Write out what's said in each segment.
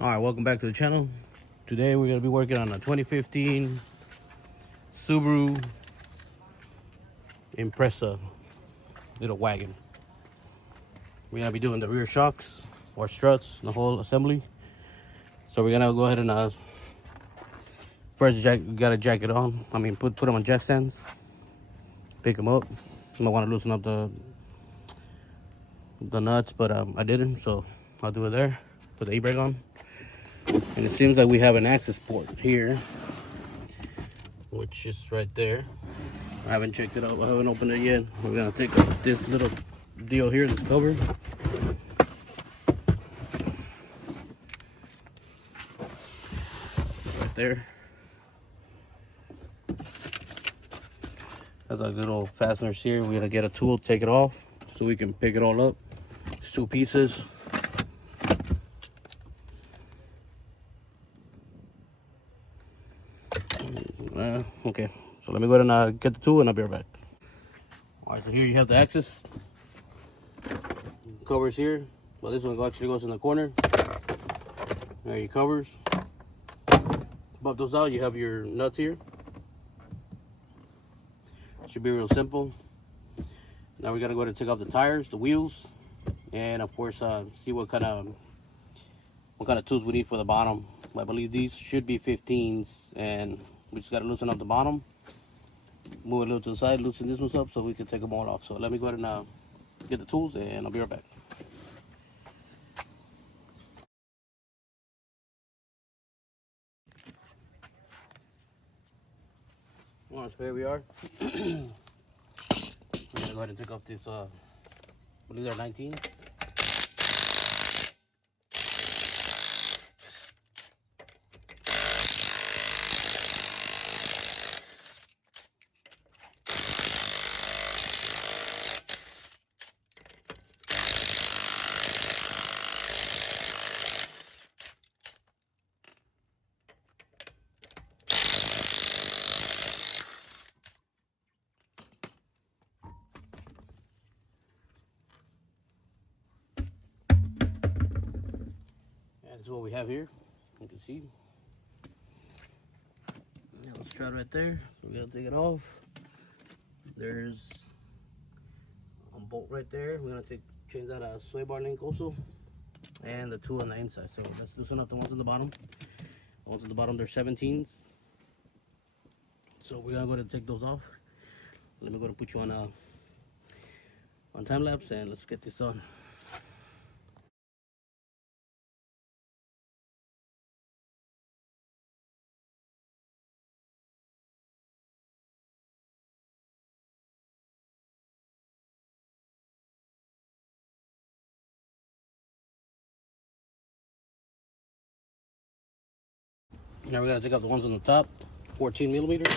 All right, welcome back to the channel. Today we're gonna be working on a 2015 Subaru Impreza little wagon. We're gonna be doing the rear shocks or struts, the whole assembly. So we're gonna go ahead and first gotta jack it on. Put them on jack stands. Pick them up. I want to loosen up the nuts, but I didn't, so I'll do it there. Put the e-brake on. And it seems like we have an access port here, which is right there. I haven't checked it out. I haven't opened it yet. We're gonna take off this little deal here, this cover. Right there. That's our little fasteners here. We're gonna get a tool, take it off, so we can pick it all up. It's two pieces. Okay, so let me go ahead and get the tool and I'll be right back. All right, so here you have the axis. Covers here. Well, this one actually goes in the corner. There your covers. Pop those out, you have your nuts here. Should be real simple. Now we're gonna go ahead and take off the tires, the wheels, and of course see what kind of tools we need for the bottom. I believe these should be 15s, and we just gotta loosen up the bottom, move it a little to the side, loosen this one up so we can take them all off. So let me go ahead and get the tools and I'll be right back. Alright, so here we are. I'm gonna go ahead and take off this, I believe they're 19. This is what we have here. You can see. Now let's try it right there. So we gotta take it off. There's a bolt right there. We're gonna change that sway bar link also, and the two on the inside. So let's loosen up the ones on the bottom. The ones on the bottom, they're 17s. So we're gonna go to take those off. Let me go to put you on time lapse and let's get this on. Now we're gonna take out the ones on the top, 14 millimeters.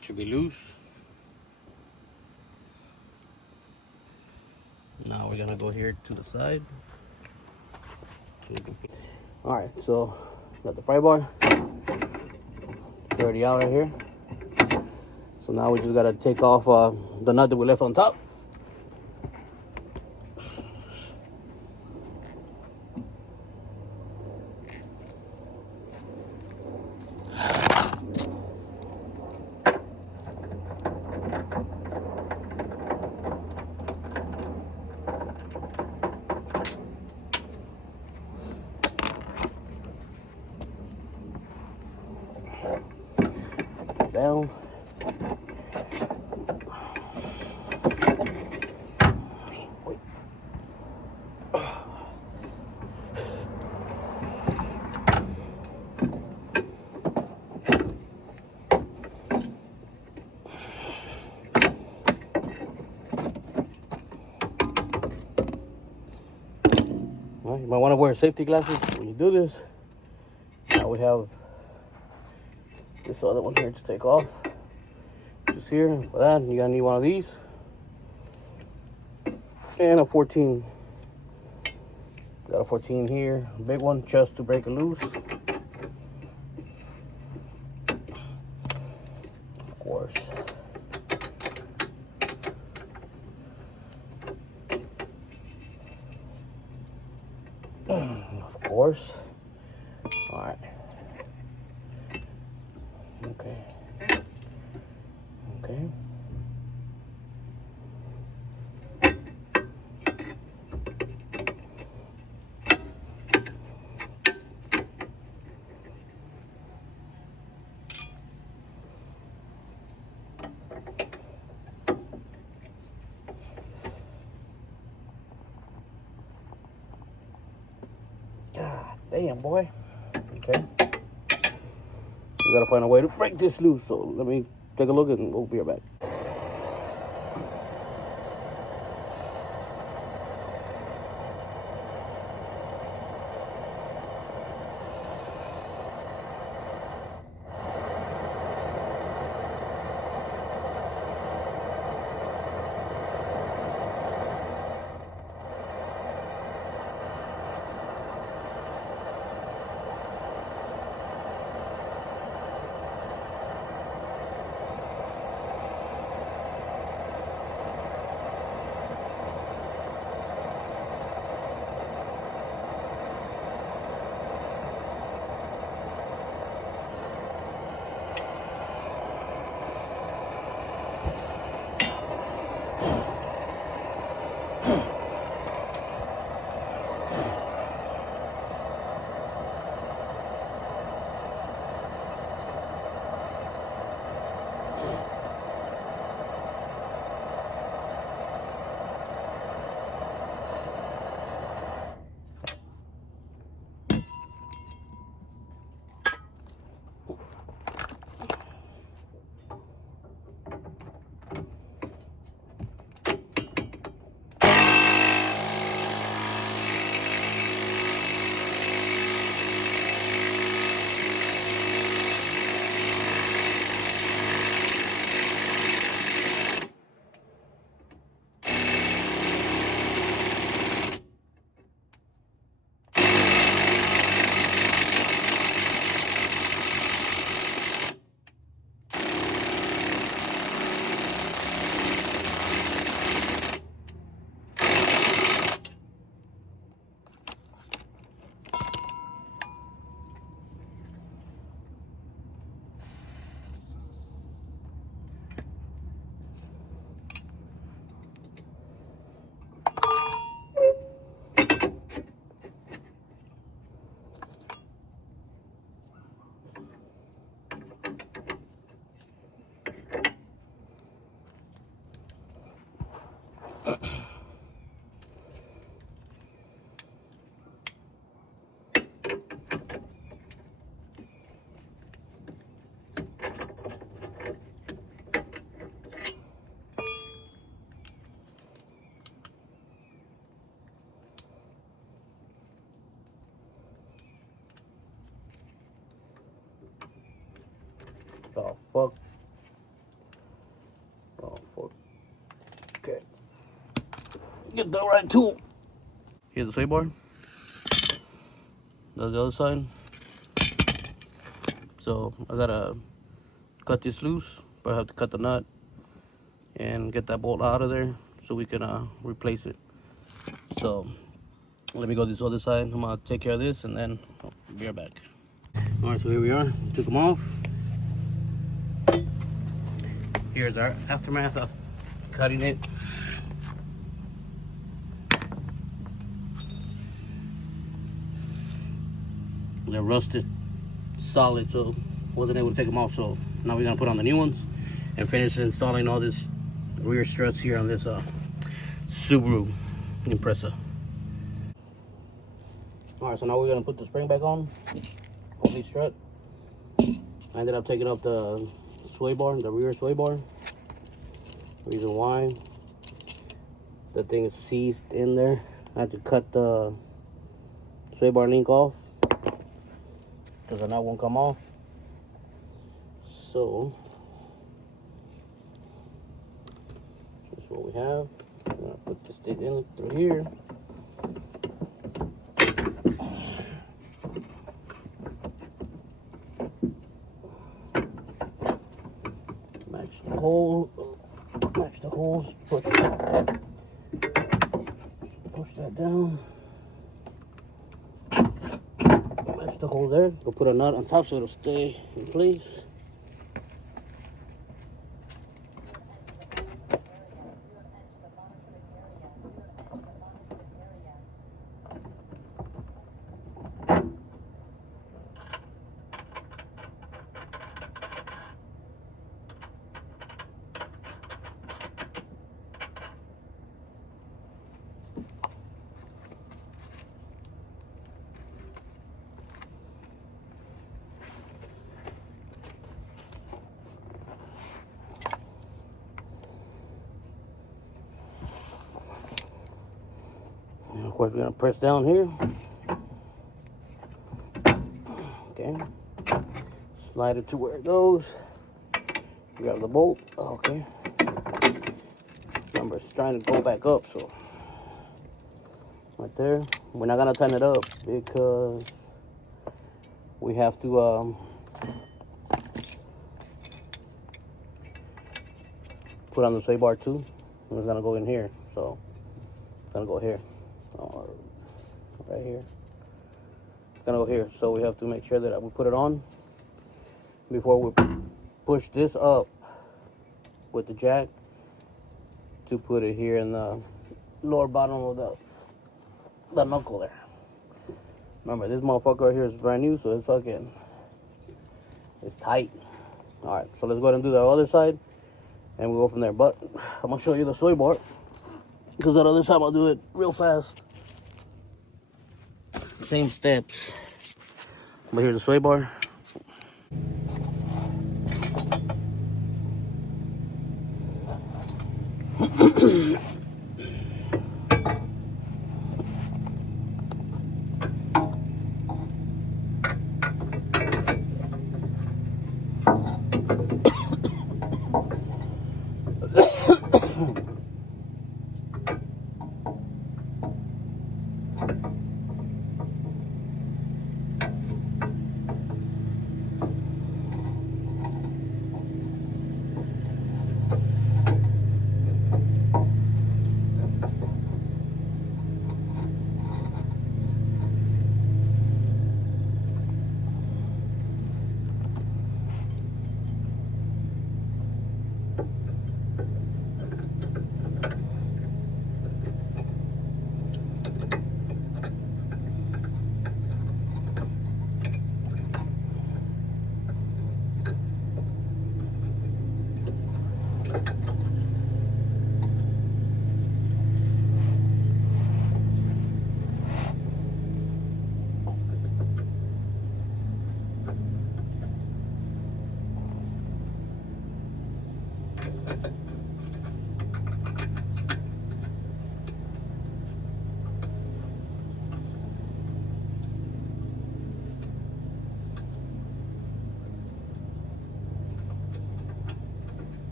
Should be loose. Now we're gonna go here to the side. All right, so got the pry bar. It's already out right here. So now we just gotta take off the nut that we left on top. Down. Well, you might want to wear safety glasses when you do this. Now we have this other one here to take off. Just here. For that, you're gonna need one of these. And a 14. Got a 14 here, a big one just to break it loose. Of course. Of course. All right. Okay. Okay. God damn, boy. Okay. We gotta find a way to break this loose, so let me take a look and we'll be right back. Oh, fuck. Oh, fuck. Okay. Get the right tool. Here's the sway bar. That's the other side. So I gotta cut this loose, but I have to cut the nut and get that bolt out of there so we can replace it. So let me go this other side. I'm gonna take care of this and then I'll be right back. All right, so here we are. Took them off. Here's our aftermath of cutting it. They're rusted solid, so wasn't able to take them off. So now we're gonna put on the new ones and finish installing all this rear struts here on this Subaru Impreza. All right, so now we're gonna put the spring back on these strut. I ended up taking up the sway bar, the rear sway bar. Reason why, the thing is seized in there. I had to cut the sway bar link off because the nut won't come off. So that's what we have. I'm gonna put this thing in through here. Back Match the hole. Match the holes. Push that down. Match the hole there. We'll put a nut on top so it'll stay in place. And of course, we're going to press down here. Okay. Slide it to where it goes. Grab the bolt. Okay. Remember, it's trying to go back up, so. Right there. We're not going to tighten it up because we have to put on the sway bar too. And it's going to go in here, so it's going to go here. Right here. It's gonna go here, so we have to make sure that we put it on before we push this up with the jack to put it here in the lower bottom of the knuckle there. Remember, this motherfucker right here is brand new, so it's tight. All right, so let's go ahead and do the other side, and we'll go from there. But I'm gonna show you the sway bar because that other side I'll do it real fast. Same steps. But here's the sway bar.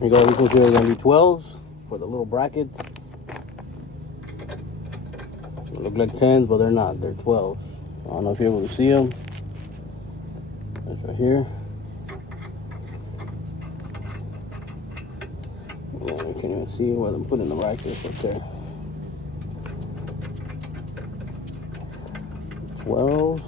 Here you go, these ones here are going to be 12s for the little brackets. They look like 10s, but they're not. They're 12s. I don't know if you're able to see them. That's right here. Yeah, I can't even see where I'm putting the brackets right there. 12s.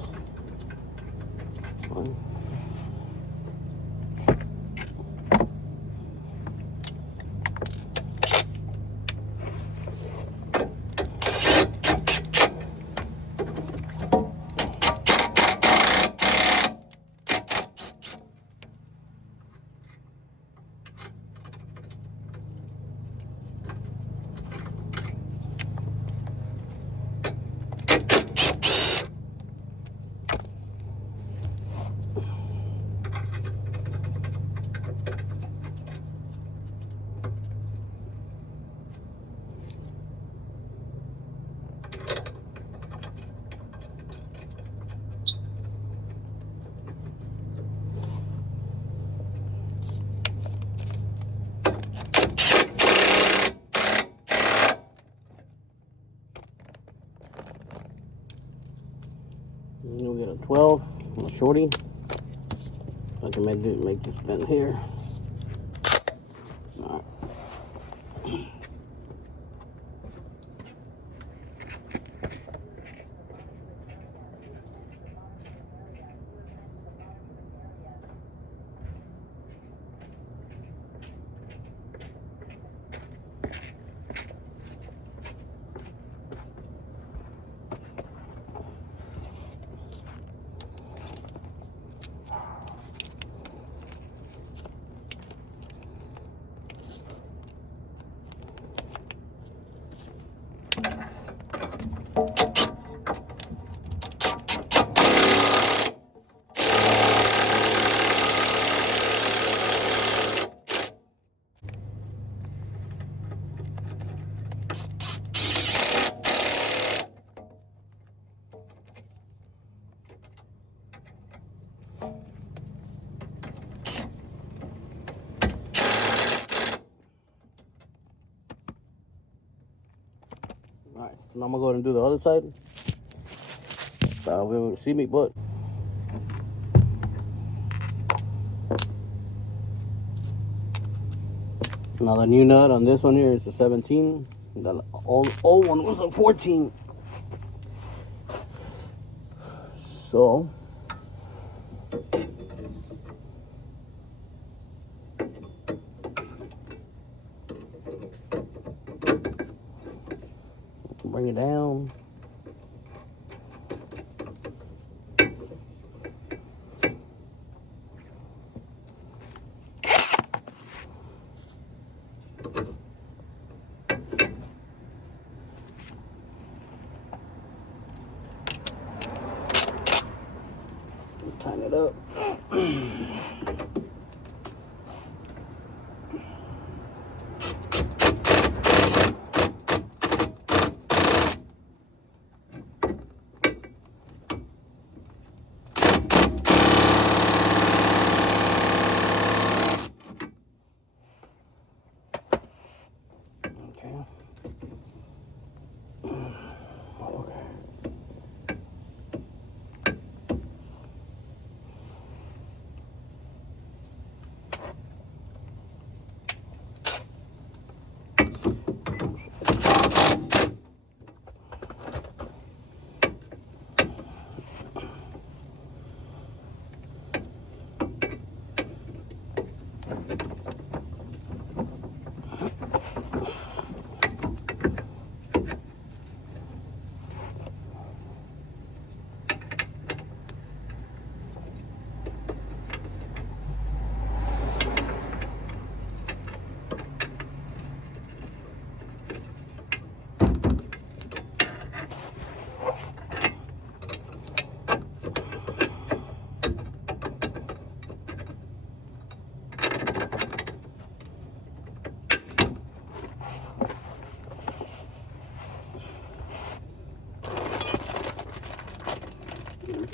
You'll get a 12. shorty. I can make this bend here. All right. Alright, now I'm gonna go ahead and do the other side. We will see me, but now the new nut on this one here is a 17. The old one was a 14. So bring it down. Tighten it up.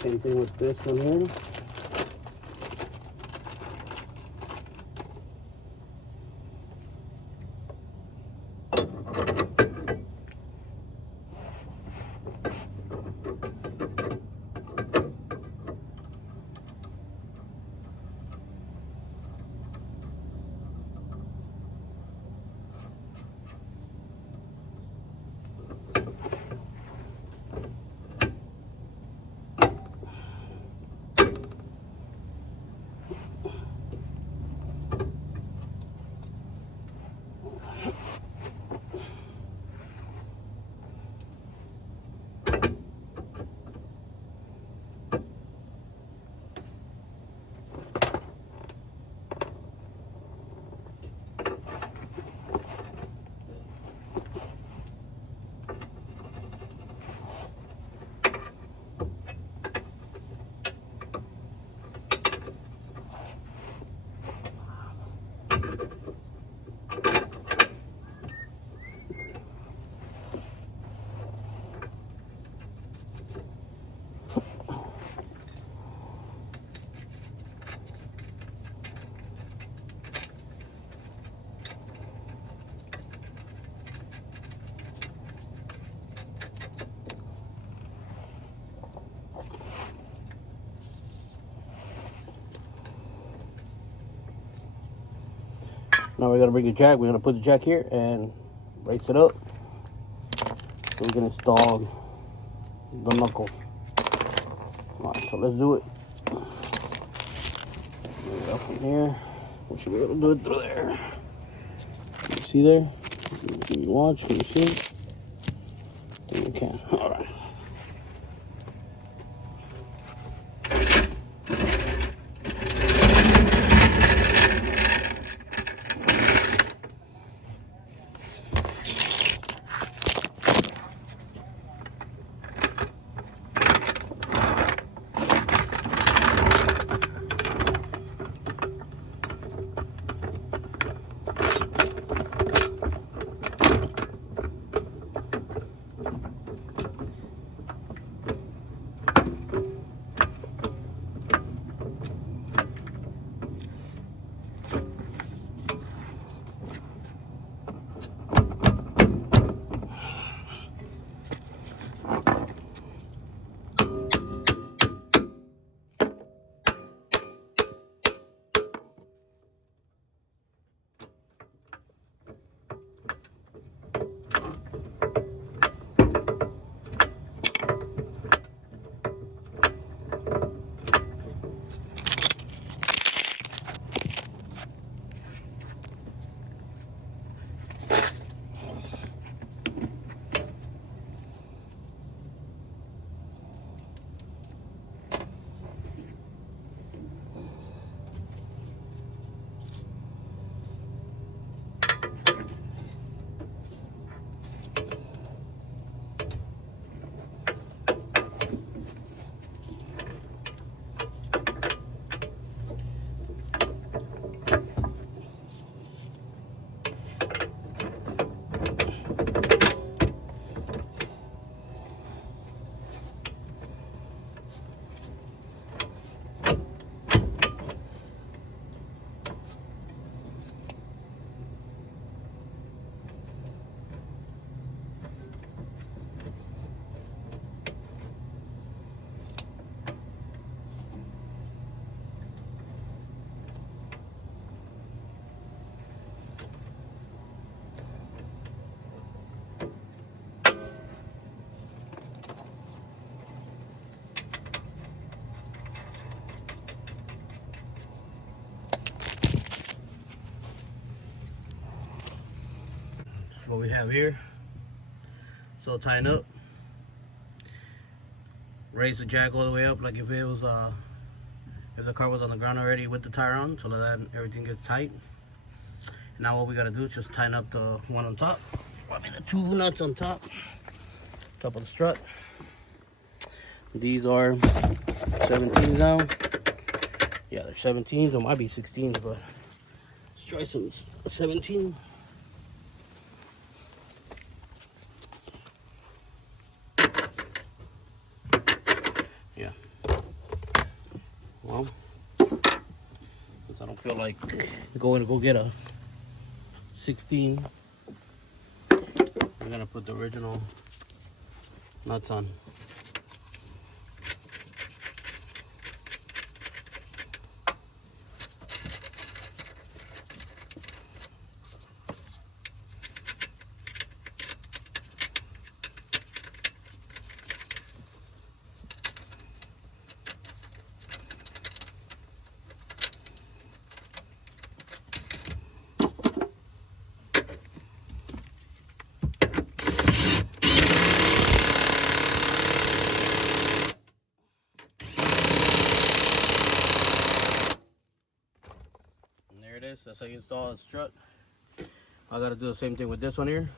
Same thing with this one here. Now we're gonna bring the jack. We're gonna put the jack here and raise it up so we can install the knuckle. Alright, so let's do it. There we go from here. We should be able to do it through there. Can you see there? Can you watch? Can you see? I think you can. Alright. What we have here, so tighten up, raise the jack all the way up like if it was if the car was on the ground already with the tire on, so that everything gets tight. Now what we got to do is just tighten up the one on top, probably the two nuts on top of the strut. These are 17s now. Yeah, they're 17s, or might be 16s, but let's try some 17. Well, since I don't feel like going to go get a 16, we're gonna put the original nuts on. That's how you install a strut. I gotta do the same thing with this one here.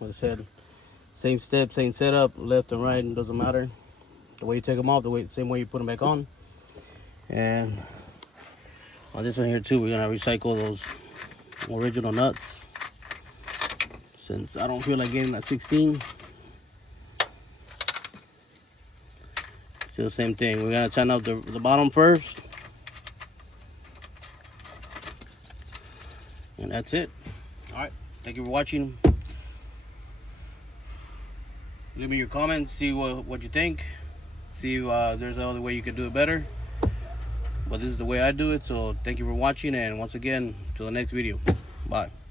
Like I said, same step, same setup, left and right, it doesn't matter. The way you take them off, same way you put them back on. And on this one here too, we're gonna recycle those original nuts. Since I don't feel like getting that 16. Still the same thing. We're gonna tighten up the bottom first. And that's it. Alright, thank you for watching. Leave me your comments, see what you think. See if there's another way you can do it better. But this is the way I do it, so thank you for watching, and once again, till the next video. Bye. Bye.